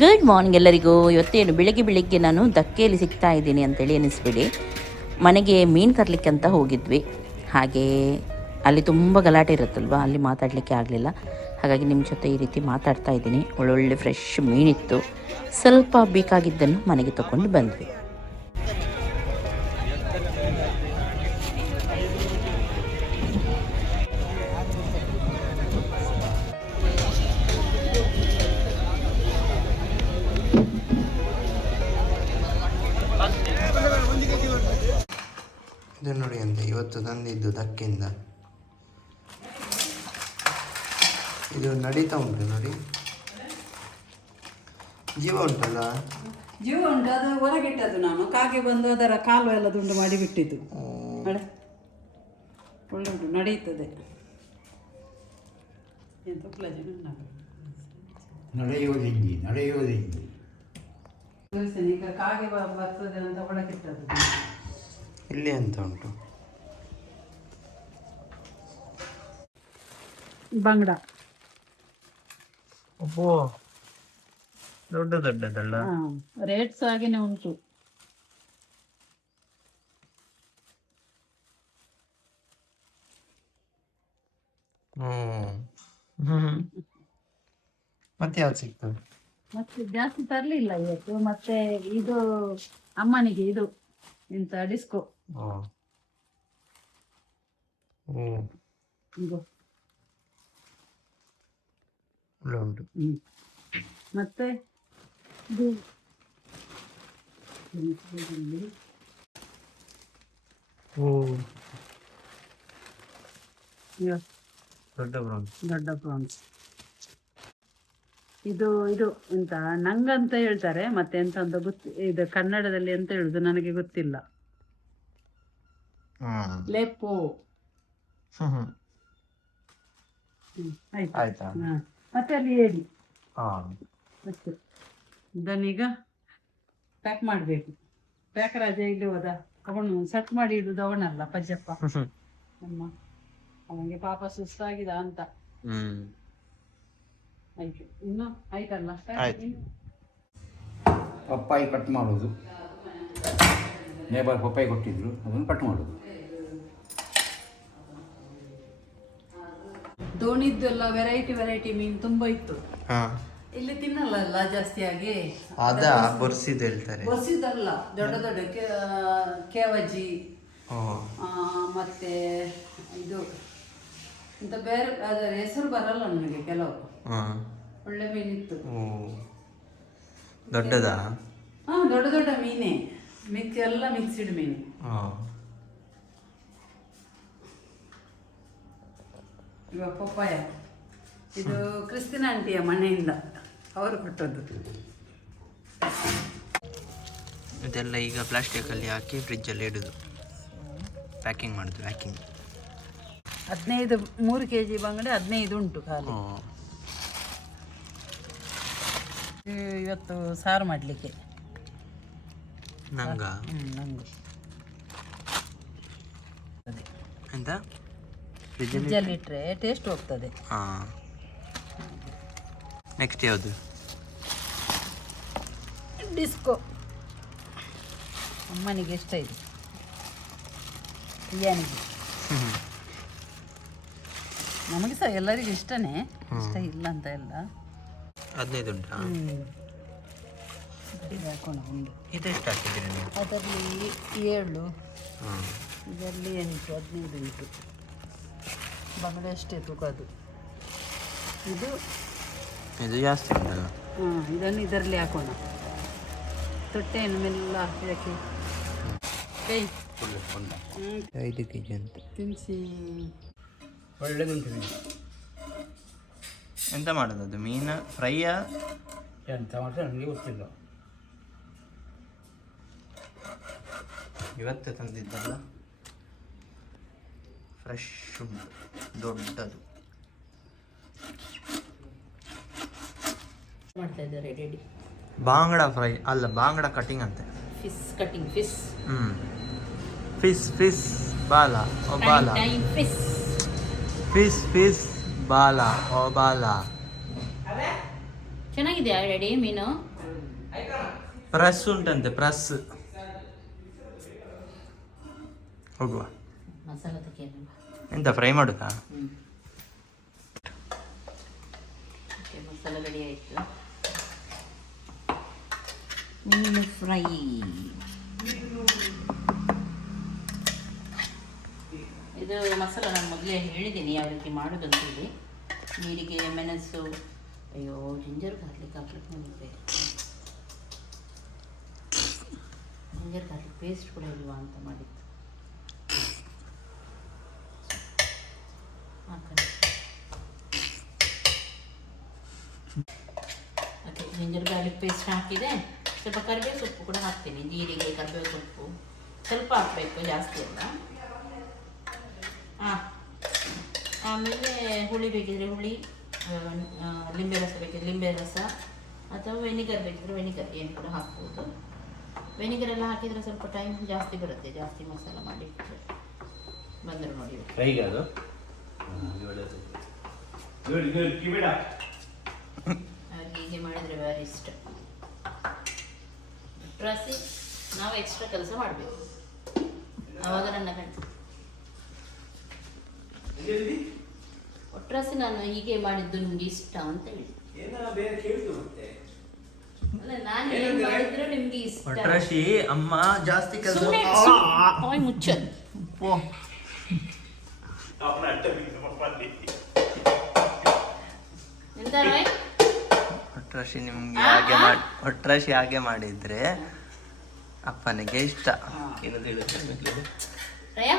Good morning ಎಲ್ಲರಿಗೂ. ಇವತ್ತೇನು ಬೆಳಗ್ಗೆ ನಾನು ಧಕ್ಕೆಯಲ್ಲಿ ಸಿಗ್ತಾ ಇದ್ದೀನಿ ಅಂತೇಳಿ ಎನಿಸ್ಬಿಡಿ. ಮನೆಗೆ ಮೀನು ತರಲಿಕ್ಕೆ ಅಂತ ಹೋಗಿದ್ವಿ. ಹಾಗೆ ಅಲ್ಲಿ ತುಂಬ ಗಲಾಟೆ ಇರುತ್ತಲ್ವ, ಅಲ್ಲಿ ಮಾತಾಡಲಿಕ್ಕೆ ಆಗಲಿಲ್ಲ. ಹಾಗಾಗಿ ನಿಮ್ಮ ಜೊತೆ ಈ ರೀತಿ ಮಾತಾಡ್ತಾ ಇದ್ದೀನಿ. ಒಳ್ಳೊಳ್ಳೆ ಫ್ರೆಶ್ ಮೀನಿತ್ತು. ಸ್ವಲ್ಪ ಬೇಕಾಗಿದ್ದನ್ನು ಮನೆಗೆ ತಗೊಂಡು ಬಂದ್ವಿ. ಇದು ನೋಡಿ ಅಂತ ಇವತ್ತು ತಂದಿದ್ದು ಧಕ್ಕೆಯಿಂದ ಇದು ನಡೀತಾ ಉಂಟು ನೋಡಿ. ಜೀವ ಉಂಟಲ್ಲ, ಜೀವ ಉಂಟು. ಅದು ಹೊರಗಿಟ್ಟದ್ದು ನಾನು, ಕಾಗೆ ಬಂದು ಅದರ ಕಾಲು ಎಲ್ಲ ದುಂಡು ಮಾಡಿ ಬಿಟ್ಟಿದ್ದು. ಒಳ್ಳೆ ಉಂಟು, ನಡೆಯುತ್ತದೆ. ನಡೆಯುವುದಿಲ್ಲ ಈಗ ಕಾಗೆ ಬರ್ತದೆ ಅಂತ ಒಳಗಿಟ್ಟದ್ದು. ಇಲ್ಲಿ ಅಂತ ಉಂಟು ಬಂಗಡ. ಒಬ್ಬೋ ದೊಡ್ಡದಲ್ಲ. ರೇಟ್ಸ್ ಹಾಗೇನೆ ಉಂಟು. ಮತ್ತೆ ಯಾವ್ದು ಸಿಗ್ತದೆ? ಮತ್ತೆ ಜಾಸ್ತಿ ತರ್ಲಿಲ್ಲ ಇವತ್ತು. ಮತ್ತೆ ಇದು ಅಮ್ಮನಿಗೆ ಇದು ಎಂತ ಡಿಸ್ಕೋ. ಇದು ಉಂಟು. ಮತ್ತೆ ಇದು ದೊಡ್ಡ ಪ್ರಾನ್ಸ್. ಇದು ಇದು ಎಂತ ನಂಗಂತ ಹೇಳ್ತಾರೆ, ಮತ್ತೆ ಎಂತ ಅಂತ ಇದು ಕನ್ನಡದಲ್ಲಿ ಎಂತ ಹೇಳುದು ನನಗೆ ಗೊತ್ತಿಲ್ಲ. ಲೆಪ್ಪು. ಆಯ್ತಾ? ಮತ್ತೆ ಅಲ್ಲಿ ಹೇಳಿ ಮತ್ತೆ ಇದನ್ನೀಗ ಪ್ಯಾಕ್ ಮಾಡಬೇಕು. ಪ್ಯಾಕ್ ರಾಜ ಇಲ್ಲಿ ಹೋದ, ಅವನು ಸೆಟ್ ಮಾಡಿ ಇಡುದು ಅವನಲ್ಲ, ಪಜ್ಜಪ್ಪ ನಮ್ಮ. ಅವನಿಗೆ ಪಾಪ ಸುಸ್ತಾಗಿದ ಅಂತ. ಆಯ್ತು, ಇನ್ನು ಆಯ್ತಲ್ಲ. ಪಪ್ಪಾಯಿ ಕಟ್ ಮಾಡೋದು, ನೇಬರ್ ಪಪ್ಪಾಯಿ ಕೊಟ್ಟಿದ್ರು, ಅದನ್ನು ಕಟ್ ಮಾಡೋದು. ದೋಣಿದ್ದೆಲ್ಲ ವೆರೈಟಿ ಮೀನು ತುಂಬಾ ಇತ್ತು. ಇಲ್ಲಿ ತಿನ್ನಲ್ಲ ಜಾಸ್ತಿಯಾಗಿ. ಅದ ಬೊರ್ಸಿದ್ ಹೇಳ್ತಾರೆ. ಬೊರ್ಸಿದಲ್ಲ, ದೊಡ್ಡ ಕೇವಜಿ, ಮತ್ತೆ ಇದು ಇಂತ ಬೇರೆ, ಅದರ ಹೆಸರು ಬರಲ್ಲ ನನಗೆ ಕೆಲವು. ಒಳ್ಳೆ ಮೀನಿತ್ತು. ದೊಡ್ಡದಾ? ದೊಡ್ಡ ಮೀನೇ, ಎಲ್ಲ ಮಿಕ್ಸಿಡ್ ಮೀನು. ಇವಾಗ ಪಪ್ಪಾಯ ಇದು ಕ್ರಿಸ್ತಿನ ಆಂಟಿಯ ಮನೆಯಿಂದ ಅವರು ಕೊಟ್ಟದ್ದು. ಇದೆಲ್ಲ ಈಗ ಪ್ಲಾಸ್ಟಿಕಲ್ಲಿ ಹಾಕಿ ಫ್ರಿಜ್ಜಲ್ಲಿ ಇಡೋದು, ಪ್ಯಾಕಿಂಗ್ ಮಾಡೋದು. 15 3 kg ಬಂಗಡೆ 15 ಉಂಟು ಖಾಲಿ. ಇವತ್ತು ಸಾರು ಮಾಡಲಿಕ್ಕೆ ನಂಗೆ ಎಂತ ಫ್ರಿಜ್ಜಲ್ಲಿ ಇಟ್ಟರೆ ಟೇಸ್ಟ್ ಹೋಗ್ತದೆ. ನೆಕ್ಸ್ಟ್ ಯಾವುದು? ಡಿಸ್ಕೋ. ಅಮ್ಮನಿಗೆ ಇಷ್ಟ ಇದೆ, ಪ್ರಿಯಾನಿಗೆ. ನಮಗೆ ಸಹ ಎಲ್ಲರಿಗೂ ಇಷ್ಟನೇ, ಇಷ್ಟ ಇಲ್ಲ ಅಂತ ಇಲ್ಲ. 15 ಉಂಟಾ? ಹಾಕೋಣ ಒಂದು. ಇದೆಷ್ಟು ಹಾಕಿದ್ದೀರಿ ನೀವು? ಅದರಲ್ಲಿ 7, ಇದರಲ್ಲಿ 8, 15 ಉಂಟು. ಬಂಗಡೆ ಅಷ್ಟೇ ತೂಕ ಅದು. ಇದು ಜಾಸ್ತಿ ಉಂಟಲ್ಲ. ಇದನ್ನು ಇದರಲ್ಲಿ ಹಾಕೋಣ. ತೊಟ್ಟೆಯನ್ನು ಮೆಲ್ಲ ಇದಕ್ಕೆ 5 kg ಅಂತ ತಿನ್ನಿಸಿ. ಒಳ್ಳೆದುಂಟು. ಎಂತ ಮಾಡೋದು ಅದು? ಮೀನು ಫ್ರೈಯಾ ಎಂತ ಮಾಡ್ತಾರೆ ನನಗೆ ಗೊತ್ತಿಲ್ಲ. ಇವತ್ತು ತಂದಿದ್ದಲ್ಲ, ಫ್ರೆಶ್ ಉಂಟು, ದೊಡ್ಡದು. ಮಾಡ್ತಾ ಇದ್ದಾರೆ ರೆಡಿ. ಬಾಂಗಡ ಫ್ರೈ ಅಲ್ಲ, ಬಾಂಗಡ ಕಟಿಂಗ್ ಅಂತೆ. Fish cutting, fish. ಫಿಶ್ ಬಾಲ ಓ ಬಾಲ. ಫಿಶ್ ಬಾಲ ಓ ಬಾಲ. ಚೆನ್ನಾಗಿದೆಯಾ ರೆಡಿ ಮೀನು? ಪ್ರೆಸ್ ಉಂಟಂತೆ, ಪ್ರೆಸ್. ಹೋಗುವ. ಮಸಾಲ ತೆಗೆ ಎಂತ ಫ್ರೈ ಮಾಡುತ್ತಾ? ಓಕೆ, ಮಸಾಲ ರೆಡಿ ಆಯಿತು. ಮೀನು ಫ್ರೈ. ಇದು ಮಸಾಲ ನಾನು ಮೊದಲೇ ಹೇಳಿದ್ದೀನಿ ಯಾವ ರೀತಿ ಮಾಡೋದು ಅಂತೇಳಿ. ನೀರಿಗೆ ಮೆಣಸು, ಅಯ್ಯೋ ಜಿಂಜರ್ ಗಾರ್ಲಿಕ್ ಹಾಕ್ಲಿಕ್ಕೆ ನನಗೆ ಜಿಂಜರ್ ಗಾರ್ಲಿಕ್ ಪೇಸ್ಟ್ ಕೂಡ ಇಲ್ವಾ ಅಂತ ಮಾಡಿದ್ದು. ಓಕೆ, ಜಿಂಜರ್ ಗಾರ್ಲಿಕ್ ಪೇಸ್ಟ್ ಹಾಕಿದೆ. ಸ್ವಲ್ಪ ಕರಿಬೇವು ಸೊಪ್ಪು ಕೂಡ ಹಾಕ್ತೀನಿ. ಜೀರಿಗೆ, ಕರಿಬೇವು ಸೊಪ್ಪು ಸ್ವಲ್ಪ ಹಾಕಬೇಕು, ಜಾಸ್ತಿ ಅಲ್ಲ. ಆಮೇಲೆ ಹುಳಿ ಬೇಕಿದ್ರೆ ಹುಳಿ, ಲಿಂಬೆ ರಸ ಬೇಕಿದ್ರೆ ಲಿಂಬೆ ರಸ, ಅಥವಾ ವೆನಿಗರ್ ಬೇಕಿದ್ರೆ ವೆನಿಗರ್ ಏನು ಕೂಡ ಹಾಕ್ಬೋದು. ವೆನಿಗರ್ ಎಲ್ಲ ಹಾಕಿದರೆ ಸ್ವಲ್ಪ ಟೈಮ್ ಜಾಸ್ತಿ ಬರುತ್ತೆ, ಜಾಸ್ತಿ ಮಸಾಲ ಮಾಡಿ ಬಂದರು ನೋಡಿ. ಹೀಗೆ ಮಾಡಿದರೆ ಭಾರಿ ಇಷ್ಟ. ಒಟ್ರಾಸಿ ನಾವು ಎಕ್ಸ್ಟ್ರಾ ಕೆಲಸ ಮಾಡಬೇಕು. ಆವಾಗ ನನ್ನ ಒಟ್ರಾಸಿ ನಾನು ಹೀಗೆ ಮಾಡಿದ್ದು ನಿಮ್ಗೆ ಇಷ್ಟ ಅಂತ ಹೇಳಿ. ಅಲ್ಲ, ನಾನು ಏನು ಮಾಡಿದ್ರು ನಿಮ್ಗೆ ಇಷ್ಟ. ಒಟ್ರಾಶಿ ಅಮ್ಮ ಜಾಸ್ತಿ ಕೆಲಸ. ಮುಚ್ಚಲ್ ಎಂತ ರಾಯ್? ಒಟ್ರಾಶಿ ನಿಮ್ಗೆ ಹಾಗೆ ಮಾಡಿ, ಒಟ್ರಾಶಿ ಹಾಗೆ ಮಾಡಿದ್ರೆ ಅಪ್ಪನಿಗೆ ಇಷ್ಟ. ರಯ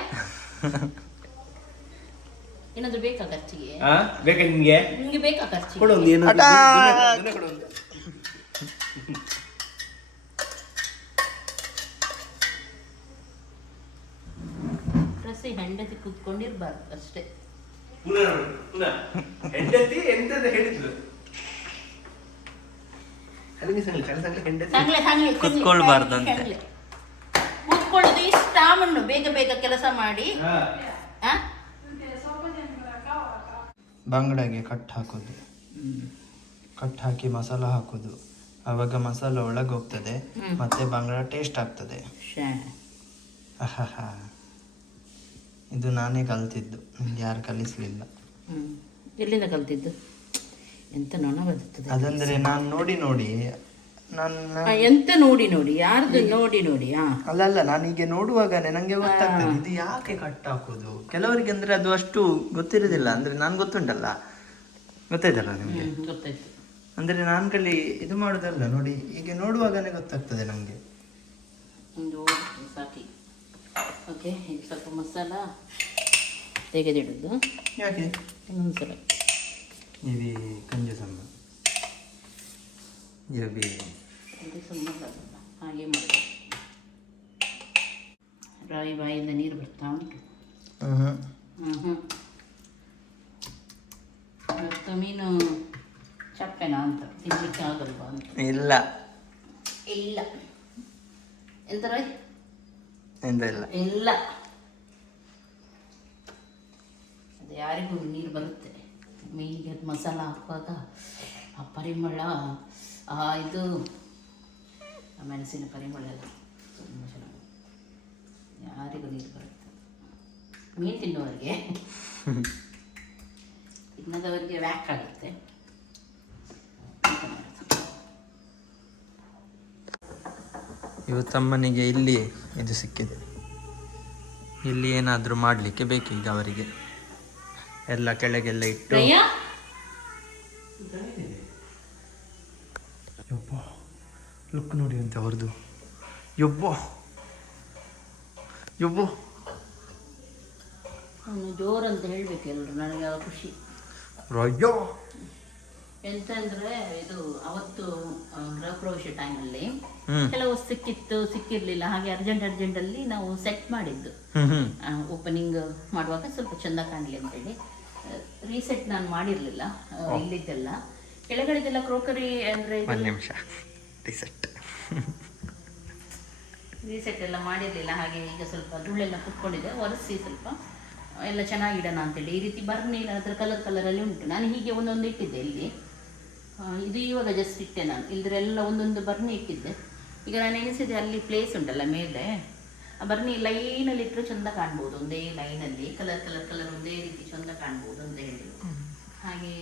ಏನಾದ್ರು ಬೇಕಾ ಖರ್ಚಿಗೆ? ಬೇಕಾ ನಿಮ್ಗೆ? ನಿಮ್ಗೆ ಬೇಕಾ ಖರ್ಚಿಗೆ? ಪ್ರಸಿ ಹೆಂಡತಿ ಕೂತ್ಕೊಂಡಿರ್ಬಾರ್ದು ಅಷ್ಟೇ. ಹೆಂಡತಿ ಎಂತದ ಹೇಳಿದ್ರು? ಕೂತ್ಕೊಳ್ಬಾರ್ದಂತೆ. ಕೂತ್ಕೊಳ್ಳೋದು ಇಷ್ಟ ಮಣ್ಣು, ಬೇಗ ಬೇಗ ಕೆಲಸ ಮಾಡಿ. ಬಂಗಡೆಗೆ ಕಟ್ ಹಾಕೋದು, ಕಟ್ ಹಾಕಿ ಮಸಾಲ ಹಾಕೋದು. ಆವಾಗ ಮಸಾಲ ಒಳಗೆ ಹೋಗ್ತದೆ, ಮತ್ತೆ ಬಂಗಡ ಟೇಸ್ಟ್ ಆಗ್ತದೆ. ಇದು ನಾನೇ ಕಲ್ತಿದ್ದು, ನಿಮ್ಗೆ ಯಾರು ಕಲಿಸ್ಲಿಲ್ಲ. ಎಲ್ಲಿಂದ ಕಲ್ತಿದ್ದು? ಎಂತ ನೊಣ ಬದುತ್ತದೆ ಅದಂದ್ರೆ ನಾನು ನೋಡಿ ನೋಡಿ ಎಂತ ನೋಡಿ ನೋಡಿ ಯಾರ್ದು ನೋಡಿ ನೋಡಿ. ಅಲ್ಲ ನಾನು ಹೀಗೆ ನೋಡುವಾಗನೇ ನಂಗೆ ಗೊತ್ತಾಗ್ತದೆ ಇದು ಯಾಕೆ ಕಟ್ ಹಾಕೋದು. ಕೆಲವರಿಗೆ ಅಂದ್ರೆ ಅದು ಅಷ್ಟು ಗೊತ್ತಿರೋದಿಲ್ಲ. ಅಂದ್ರೆ ನಾನು ಗೊತ್ತುಂಟಲ್ಲ, ಗೊತ್ತಾಯ್ತಲ್ಲ ನಿಮ್ಗೆ? ಗೊತ್ತಾಯ್ತು. ಅಂದ್ರೆ ನಾನು ಕಲಿ ಇದು ಮಾಡುದಲ್ಲ, ನೋಡಿ ಹೀಗೆ ನೋಡುವಾಗನೇ ಗೊತ್ತಾಗ್ತದೆ ನಮ್ಗೆ. ಒಂದು ಸಾಕಿ. ಓಕೆ, ಇದು ಸ್ವಲ್ಪ ಮಸಾಲ ತೆಗೆದಿಡುದು. ಯಾಕೆ? ಇನ್ನೊಂದ್ಸಲ ಇವಿ ಕಂಜಸಮ್ಮ ಇವಿ ಹಾಗೆ ಮಾಡಿ. ರಾಯಿ ಬಾಯಿಂದ ನೀರು ಬರ್ತಾ ಉಂಟು. ಇವತ್ತು ಮೀನು ಚಪ್ಪೆನಾ ಅಂತ ತಿನ್ಲಿಕ್ಕೆ ಆಗಲ್ವಾ ಅಂತ. ಇಲ್ಲ ಇಲ್ಲ ಎಂತ ರಾಯ್? ಎಂತ ಇಲ್ಲ ಇಲ್ಲ, ಅದು ಯಾರಿಗೂ ನೀರು ಬರುತ್ತೆ ಮೀನಿಗೆ ಮಸಾಲ ಹಾಕುವಾಗ. ಆ ಪರಿಮಳ, ಇದು ಮೆಣಸಿನ ಪರಿಮಳ ಎಲ್ಲ ತುಂಬ ಚೆನ್ನಾಗಿ, ಯಾರಿಗೂ ನೀರು ಬರುತ್ತೆ. ಮೀನು ತಿನ್ನುವವರಿಗೆ, ತಿನ್ನದವರಿಗೆ ವ್ಯಾಕ್ ಆಗುತ್ತೆ. ಇವತ್ತಮ್ಮನಿಗೆ ಇಲ್ಲಿ ಇದು ಸಿಕ್ಕಿದೆ. ಇಲ್ಲಿ ಏನಾದರೂ ಮಾಡಲಿಕ್ಕೆ ಬೇಕೀಗ ಅವರಿಗೆ. ಎಲ್ಲ ಕೆಳಗೆಲ್ಲ ಇಟ್ಟು ಯಬ್ಬ ಲುಕ್ ನೋಡಿ ಅಂತ ಅವ್ರದ್ದು. ಯಬ್ಬ ಯಬ್ಬ ಜೋರಂತ ಹೇಳ್ಬೇಕು ಎಲ್ಲರೂ. ನನಗೆ ಖುಷಿ. ಅಯ್ಯೋ ಎಂತ ಅಂದ್ರೆ, ಇದು ಅವತ್ತು ಗೃಹ ಪ್ರವೇಶ ಟೈಮಲ್ಲಿ ಕೆಲವು ಸಿಕ್ಕಿತ್ತು, ಸಿಕ್ಕಿರ್ಲಿಲ್ಲ. ಹಾಗೆ ಅರ್ಜೆಂಟಲ್ಲಿ ನಾವು ಸೆಟ್ ಮಾಡಿದ್ದು. ಓಪನಿಂಗ್ ಮಾಡುವಾಗ ಸ್ವಲ್ಪ ಚೆಂದ ಕಾಣಲಿ ಅಂತೇಳಿ ರೀಸೆಟ್ ನಾನು ಮಾಡಿರಲಿಲ್ಲ. ಇಲ್ಲಿದ್ದೆಲ್ಲ ಕೆಳಗಡೆದೆಲ್ಲ ಕ್ರೋಕರಿ ಅಂದರೆ ರೀಸೆಟ್ ಎಲ್ಲ ಮಾಡಿರಲಿಲ್ಲ. ಹಾಗೆ ಈಗ ಸ್ವಲ್ಪ ಧೂಳೆಲ್ಲ ಕುತ್ಕೊಂಡಿದೆ, ಒರೆಸಿ ಸ್ವಲ್ಪ ಎಲ್ಲ ಚೆನ್ನಾಗಿಡೋಣ ಅಂತೇಳಿ. ಈ ರೀತಿ ಬರ್ನಿ ಅದರ ಕಲರಲ್ಲಿ ಉಂಟು. ನಾನು ಹೀಗೆ ಒಂದೊಂದು ಇಟ್ಟಿದ್ದೆ ಇಲ್ಲಿ. ಇದು ಇವಾಗ ಜಸ್ಟ್ ಇಟ್ಟೆ ನಾನು, ಇಲ್ದ್ರೆಲ್ಲ ಒಂದೊಂದು ಬರ್ನಿ ಇಟ್ಟಿದ್ದೆ. ಈಗ ನಾನು ಎನಿಸಿದೆ ಅಲ್ಲಿ ಪ್ಲೇಸ್ ಉಂಟಲ್ಲ ಮೇಲೆ, ಆ ಬರ್ನಿ ಲೈನಲ್ಲಿ ಇಟ್ಟರೆ ಚೆಂದ ಕಾಣ್ಬೋದು, ಒಂದೇ ಲೈನಲ್ಲಿ ಕಲರ್ ಕಲರ್ ಕಲರ್ ಒಂದೇ ರೀತಿ ಚೆಂದ ಕಾಣ್ಬೋದು ಅಂತ ಹೇಳಿ ಹಾಗೆ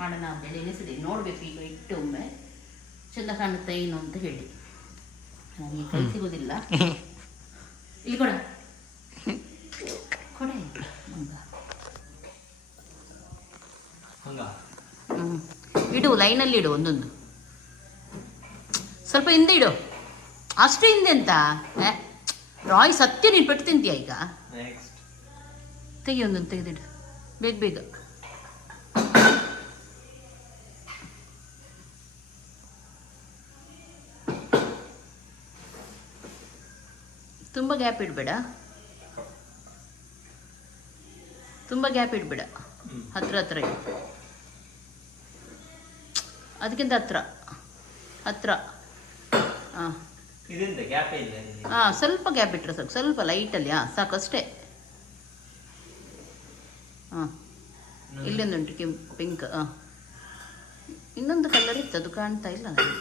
ಮಾಡೋಣ ಅಂತೇಳಿ ಎನಿಸಿದೆ. ನೋಡಬೇಕು ಈಗ ಇಟ್ಟು ಒಮ್ಮೆ ಚೆಂದ ಕಾಣುತ್ತಾ ಏನು ಅಂತ ಹೇಳಿ. ನನಗೆ ಕೈ ಸಿಗೋದಿಲ್ಲ. ಇಲ್ಲಿ ಕೊಡ ಕೊಡೆ ಇಡು, ಲೈನಲ್ಲಿ ಇಡು, ಒಂದೊಂದು ಸ್ವಲ್ಪ ಹಿಂದೆ ಇಡು, ಅಷ್ಟೇ ಹಿಂದೆ ಅಂತ. ರಾಯ್ ಸತ್ಯ ನೀನು ಪೆಟ್ಟು ತಿಂತೀಯ ಈಗ? ತೆಗಿ, ಒಂದೊಂದು ತೆಗೆದಿಡು ಬೇಗ ಬೇಗ. ತುಂಬ ಗ್ಯಾಪ್ ಇಡಬೇಡ, ತುಂಬ ಗ್ಯಾಪ್ ಇಡಬೇಡ, ಹತ್ರ ಹತ್ರ ಇಡು, ಅದಕ್ಕಿಂತ ಹತ್ರ ಹತ್ರ. ಹಾಂ ಹಾಂ, ಸ್ವಲ್ಪ ಗ್ಯಾಪ್ ಇಟ್ಟರೆ ಸಾಕು, ಸ್ವಲ್ಪ ಲೈಟಲ್ಲಿ. ಹಾಂ ಸಾಕು, ಅಷ್ಟೇ. ಹಾಂ, ಇಲ್ಲೊಂದುಂಟು ಕೆಂಪು ಪಿಂಕ್. ಹಾಂ, ಇನ್ನೊಂದು ಕಲರ್ ಇತ್ತು, ಅದು ಕಾಣ್ತಾ ಇಲ್ಲ ನನಗೆ.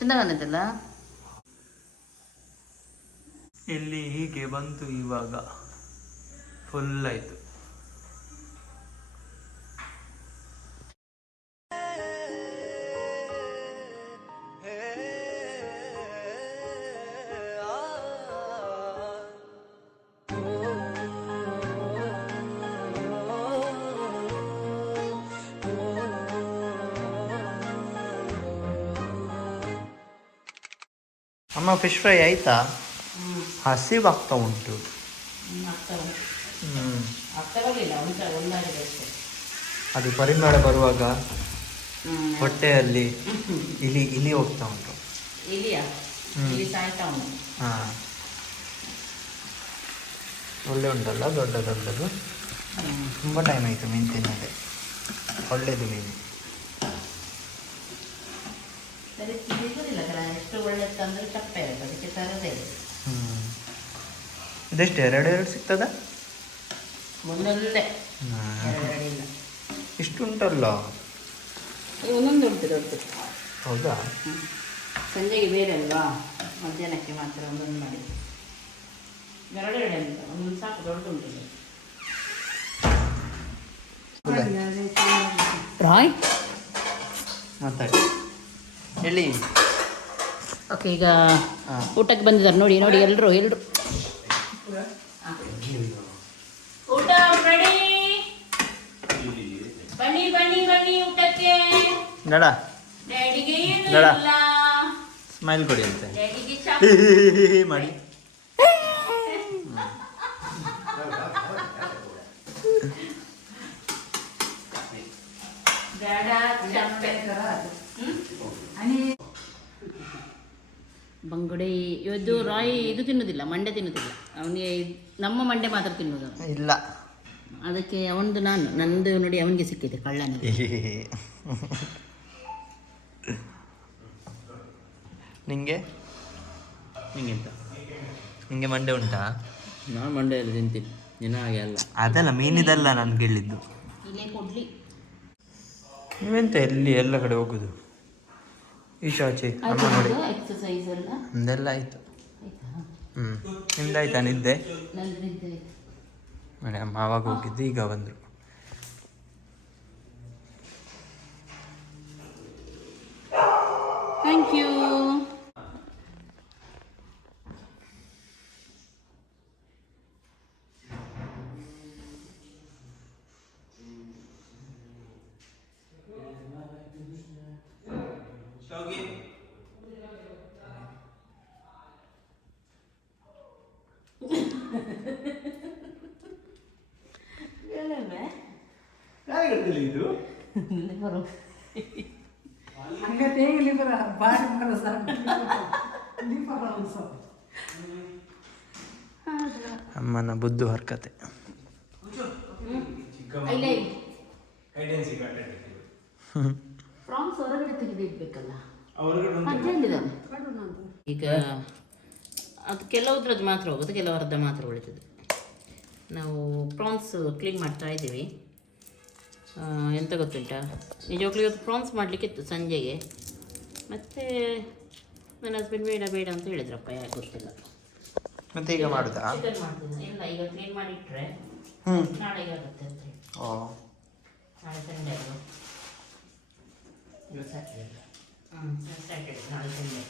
ಚೆಂದ ಕಾಣುತ್ತಲ್ಲ. ಇಲ್ಲಿ ಹೀಗೆ ಬಂತು, ಇವಾಗ ಫುಲ್ ಆಯ್ತು. ಅಮ್ಮ ಫಿಶ್ ಫ್ರೈ ಆಯ್ತಾ? ಹಸಿವಾಗ್ತಾ ಉಂಟು. ಅದು ಪರಿಮಳ ಬರುವಾಗ ಹೊಟ್ಟೆಯಲ್ಲಿ ಇಲಿ ಇಲಿ ಹೋಗ್ತಾ ಉಂಟು. ಹಾಂ, ಒಳ್ಳೆ ಉಂಟಲ್ಲ, ದೊಡ್ಡ ದೊಡ್ಡದು. ತುಂಬ ಟೈಮ್ ಆಯಿತು ಮೀನು ತಿನ್ನೋದೆ. ಒಳ್ಳೆಯದು ಮೀನು. ಎಷ್ಟು ಒಳ್ಳೆ ತಂದ್ರೆ ತಪ್ಪೇ ಆಯ್ತು, ಅದಕ್ಕೆ ತರದೇ. ಇದೆಷ್ಟು, ಎರಡು ಸಿಗ್ತದ? ಒಂದೊಂದೇ ಇಷ್ಟು ಉಂಟಲ್ಲ. ಒಂದೊಂದು ಉಂಟು ದೊಡ್ಡದು. ಹೌದಾ? ಸಂಜೆಗೆ ಬೇರೆ ಅಲ್ವಾ, ಮಧ್ಯಾಹ್ನಕ್ಕೆ ಮಾತ್ರ ಒಂದೊಂದು ಮಾಡಿ. ಎರಡೆರಡೆ ಅಂತ ಒಂದೊಂದು ಸಾಕು, ದೊಡ್ಡ ಉಂಟು. ರಾಯ್ ಮಾತಾಡಿ ಹೇಳಿ. ಓಕೆ, ಈಗ ಊಟಕ್ಕೆ ಬಂದಿದ್ದಾರೆ ನೋಡಿ ನೋಡಿ, ಎಲ್ಲರೂ ಊಟ ರೆಡಿ. ಬನ್ನಿ ಬನ್ನಿ ಬನ್ನಿ ಊಟಕ್ಕೆ. ನಡ ಡ್ಯಾಡಿಗೆ ಏನು ನಡ, ಇಲ್ಲ, ಸ್ಮೈಲ್ ಕೊಡಿ ಅಂತ ಡ್ಯಾಡಿಗೆ ಚಾಕ್ಲೇಟ್ ಮಾಡಿ. ಬಂಗುಡೆ ಇದು ರಾಯ್ ಇದು ತಿನ್ನೋದಿಲ್ಲ, ಮಂಡೆ ತಿನ್ನೋದಿಲ್ಲ ಅವನಿಗೆ. ನಮ್ಮ ಮಂಡೆ ಮಾತ್ರ ತಿನ್ನೋದು ಇಲ್ಲ. ಅದಕ್ಕೆ ಅವನದು ನಂದು ನೋಡಿ ಅವನಿಗೆ ಸಿಕ್ಕಿದೆ ಕಳ್ಳನ. ನಿಂಗೆ ನಿಂಗೆ ಮಂಡೆ ಉಂಟಾ? ನಾನು ಮಂಡೆ ಎಲ್ಲ ತಿಂತೀನಿ, ನಿನ್ನ ಹಾಗೆ ಅಲ್ಲ. ಅದಲ್ಲ, ಮೀನಿದಲ್ಲ ನಾನು ಕೇಳಿದ್ದು. ಇಲ್ಲೇ ಕೊಡ್ಲಿ. ನೀವೆಂತ ಎಲ್ಲಿ ಎಲ್ಲ ಕಡೆ ಹೋಗುದು? ಈಶಾಚೆ ಅಮ್ಮ ನೋಡಿ. ಎಕ್ಸಸೈಸ್ ಎಲ್ಲ ನಮ್ದೆಲ್ಲ ಆಯ್ತು. ನಿಮ್ದಾಯ್ತಾ ನಿದ್ದೆ? ನೋಡಿ, ಅಮ್ಮ ಆವಾಗ ಹೋಗಿದ್ದು, ಈಗ ಬಂದರು. Thank you. ಇದು ಅಮ್ಮನ ಬುದ್ದು ಹರ್ಕತೆ. ಫ್ರಾನ್ಸ್ ಹೊರಗಡೆ ತೆಗೆದಿಡ್ಬೇಕಲ್ಲ, ಈಗ ಅದು ಕೆಲವುದ್ರದ್ದು ಮಾತ್ರ ಹೋಗೋದು, ಕೆಲವರದ್ದು ಮಾತ್ರ ಉಳಿತದೆ. ನಾವು ಪ್ರಾನ್ಸ್ ಕ್ಲೀನ್ ಮಾಡ್ತಾ ಇದ್ದೀವಿ. ಎಂತ ಗೊತ್ತುಂಟಾ, ನಿಜವಾಗ್ಲೂ ಇವತ್ತು ಪ್ರಾನ್ಸ್ ಮಾಡಲಿಕ್ಕಿತ್ತು ಸಂಜೆಗೆ. ಮತ್ತು ನನ್ನ ಹಸ್ಬೆಂಡ್ ಬೇಡ ಬೇಡ ಅಂತ ಹೇಳಿದ್ರಪ್ಪ, ಯಾಕೆ ಗೊತ್ತಿಲ್ಲ. ಮತ್ತೆ ಈಗ ಮಾಡುದಾ? ಚಿಕನ್ ಮಾಡ್ತೀನಿ. ಇಲ್ಲ, ಈಗ ಕ್ಲೀನ್ ಮಾಡಿಟ್ರೆ ನಾಳೆಗೆ ಆಗುತ್ತೆ ಅಂತ ಹೇಳಿ. ನಾಳೆ ಸಂಡೇ ಅಲ್ವಾ? ಸ್ಯಾಟರ್ಡೇ. ಸ್ಯಾಟರ್ಡೇ, ನಾಳೆ ಸಂಡೇ.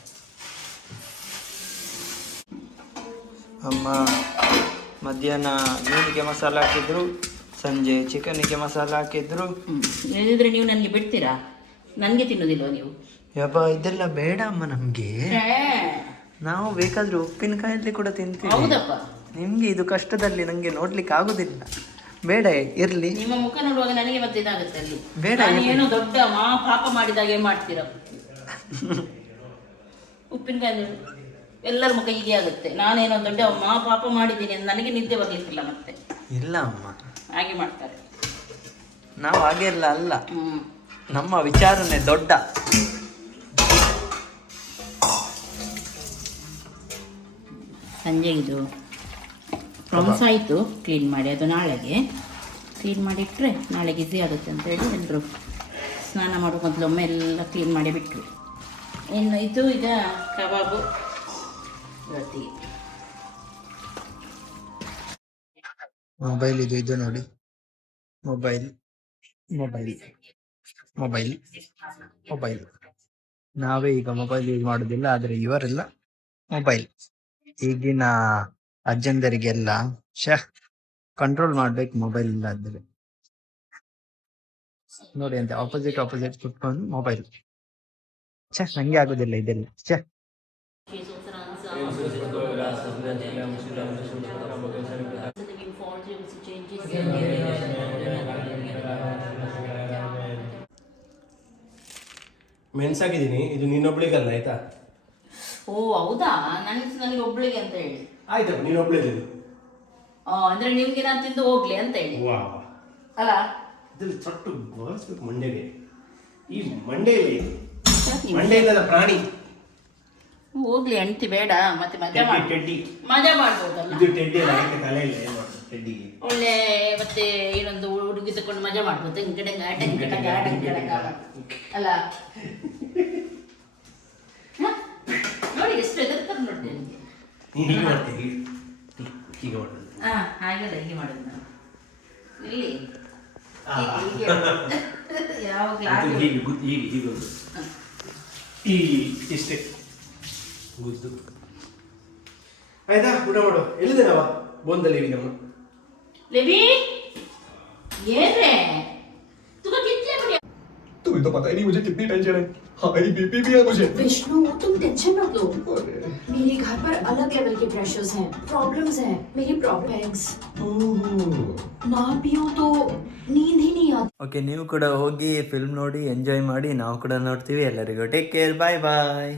ಅಮ್ಮ ಮಧ್ಯಾಹ್ನ ಮೀನಿಗೆ ಮಸಾಲ ಹಾಕಿದ್ರು, ಸಂಜೆ ಚಿಕನ್ನಿಗೆ ಮಸಾಲ ಹಾಕಿದ್ರು. ಇಲ್ಲದಿದ್ರೆ ನೀವು ನನಗೆ ಬಿಡ್ತೀರಾ? ನನಗೆ ತಿನ್ನೋದಿಲ್ವ ನೀವು? ಯಬ್ಬ, ಇದೆಲ್ಲ ಬೇಡ ಅಮ್ಮ ನಮ್ಗೆ. ನಾವು ಬೇಕಾದ್ರೆ ಉಪ್ಪಿನಕಾಯಲ್ಲಿ ಕೂಡ ತಿಂತೀವಿ. ಹೌದಪ್ಪ. ನಿಮ್ಗೆ ಇದು ಕಷ್ಟದಲ್ಲಿ ನಂಗೆ ನೋಡ್ಲಿಕ್ಕೆ ಆಗುದಿಲ್ಲ. ಬೇಡ, ಇರ್ಲಿ. ನಿಮ್ಮ ಮುಖ ನೋಡುವಾಗ ನನಗೆ ಮತ್ತೆ ಇದಾಗುತ್ತೆ ಅಲ್ಲಿ. ಬೇಡ, ಏನೋ ದೊಡ್ಡ ಪಾಪ ಮಾಡಿದಾಗೆ ಮಾಡ್ತೀರ. ಉಪ್ಪಿನಕಾಯಿ ಎಲ್ಲರ ಮುಖ ಹೀಗೆ ಆಗುತ್ತೆ. ನಾನೇನೋ ದೊಡ್ಡ ಪಾಪ ಮಾಡಿದ್ದೀನಿ ಅಂತ ನನಗೆ ನಿದ್ದೆ ಬರ್ಲಿಕ್ಕಿಲ್ಲ ಮತ್ತೆ. ಇಲ್ಲ ಅಮ್ಮ, ಹಾಗೆ ಮಾಡ್ತಾರೆ. ನಾವು ಹಾಗೆ ಎಲ್ಲ ಅಲ್ಲ, ನಮ್ಮ ವಿಚಾರನೆ ದೊಡ್ಡ. ಸಂಜೆ ಇದು ಪ್ರಾನ್ಸ್ ಆಯಿತು ಕ್ಲೀನ್ ಮಾಡಿ. ಅದು ನಾಳೆಗೆ ಕ್ಲೀನ್ ಮಾಡಿಟ್ರೆ ನಾಳೆಗೆ ಈಸಿ ಆಗುತ್ತೆ ಅಂತ ಹೇಳಿ ಎಲ್ಲರೂ ಸ್ನಾನ ಮಾಡೋ ಮೊದಲು ಒಮ್ಮೆ ಎಲ್ಲ ಕ್ಲೀನ್ ಮಾಡಿ ಬಿಟ್ಟರು. ಇನ್ನು ಇದು ಈಗ ಕಬಾಬು ಇವತ್ತಿಗೆ. ಮೊಬೈಲ್ ಇದು ನೋಡಿ, ಮೊಬೈಲ್ ಮೊಬೈಲ್ ಮೊಬೈಲ್ ಮೊಬೈಲ್. ನಾವೇ ಈಗ ಮೊಬೈಲ್ ಯೂಸ್ ಮಾಡೋದಿಲ್ಲ, ಆದರೆ ಇವರೆಲ್ಲ ಮೊಬೈಲ್. ಈಗಿನ ಅಜ್ಜಂದರಿಗೆಲ್ಲ ಕಂಟ್ರೋಲ್ ಮಾಡ್ಬೇಕು ಮೊಬೈಲ್ ಇಲ್ಲ ಅಂದರೆ. ನೋಡಿ ಅಂತ ಆಪೋಸಿಟ್ ಕುತ್ಕೊಂಡು ಮೊಬೈಲ್. ನಂಗೆ ಆಗುದಿಲ್ಲ ಇದೆಲ್ಲ. ಮೆಣಸಾಕಿದ್ದೀನಿ, ಇದು ನಿನ್ನೊಬ್ಳಿಗಲ್ಲ ಆಯ್ತಾ? ಓ ಹೌದಾ? ನನಗೆ ಒಬ್ಳಿಗೆ ಅಂತ ಹೇಳಿ. ಆಯ್ತಪ್ಪ, ನೀನೊಬ್ಳಿಗೆ. ಅಂದ್ರೆ ನಿಮ್ಗೆ ನಾನು ತಿಂದು ಹೋಗ್ಲಿ ಅಂತ ಹೇಳಿ ವಾ, ಅಲ್ಲ? ಇದ್ರಲ್ಲಿ ಚೊಟ್ಟು ಬಳಸ್ಬೇಕು ಮಂಡೆಗೆ. ಈ ಮಂಡೆಯಲ್ಲಿ ಮಂಡೆ ಇಲ್ಲದ ಪ್ರಾಣಿ ಹೋಗ್ಲಿ, ಹೆಂಡ್ತಿ ಬೇಡ ಮತ್ತೆ ಮಜಾ ಟೆಡ್ಡಿ. ಮಜಾ ಮಾಡ್ಬೋದಲ್ಲ. ಇದು ಟೆಡ್ಡಿ ಅಲ್ಲ, ತಲೆ ಇಲ್ಲ. ಏನು ಮಾಡೋದು ಟೆಡ್ಡಿಗೆ? ಒಳ್ಳೆ ಮತ್ತೆ ಇನ್ನೊಂದು ಹುಡುಗಿ ತಕೊಂಡು ಮಜಾ ಮಾಡ್ಬೋದು. ಟಂಗಡಂಗ ಅಲ್ಲ? ನೋಡಿ ಎಷ್ಟು ಎದುರ್ತಾರೆ ನೋಡಿ ನನಗೆ. ನೀನು ಹೀಗೆ ಮಾಡ್ತೀನಿ, ಹೀಗೆ ಮಾಡೋದು. ಹಾಗೆಲ್ಲ ಹೀಗೆ ಮಾಡೋದು ನಾನು ಇಲ್ಲಿ ಯಾವಾಗಲೂ ಹೀಗೆ ಹೀಗೆ ಈ ಇಷ್ಟೇ ಗುದ್ದು. ಆಯ್ತಾ, ಊಟ ಮಾಡು. ಎಲ್ಲಿದೆ ನಾವ? ಬೋಂದಲ್ಲಿ ನಮ್ಮ लेवी ये रे तू का कितने बढ़िया तुम्हें तो पता ही नहीं मुझे कितनी टेंशन है। हाई बीपी भी है मुझे। विष्णु तुम टेंशन मत लो, मेरे घर पर अलग लेवल के प्रेशर्स हैं, प्रॉब्लम्स हैं, मेरी प्रॉब्लम्स ना पियो तो नींद ही नहीं आती। ಓಕೆ, ನೀವು ಕೂಡ ಹೋಗಿ ಫಿಲ್ಮ್ ನೋಡಿ ಎಂಜಾಯ್ ಮಾಡಿ. ನಾವು ಕೂಡ ನೋಡ್ತೀವಿ. ಎಲ್ಲರಿಗೂ ಟೇಕ್ ಕೇರ್, ಬಾಯ್ ಬಾಯ್.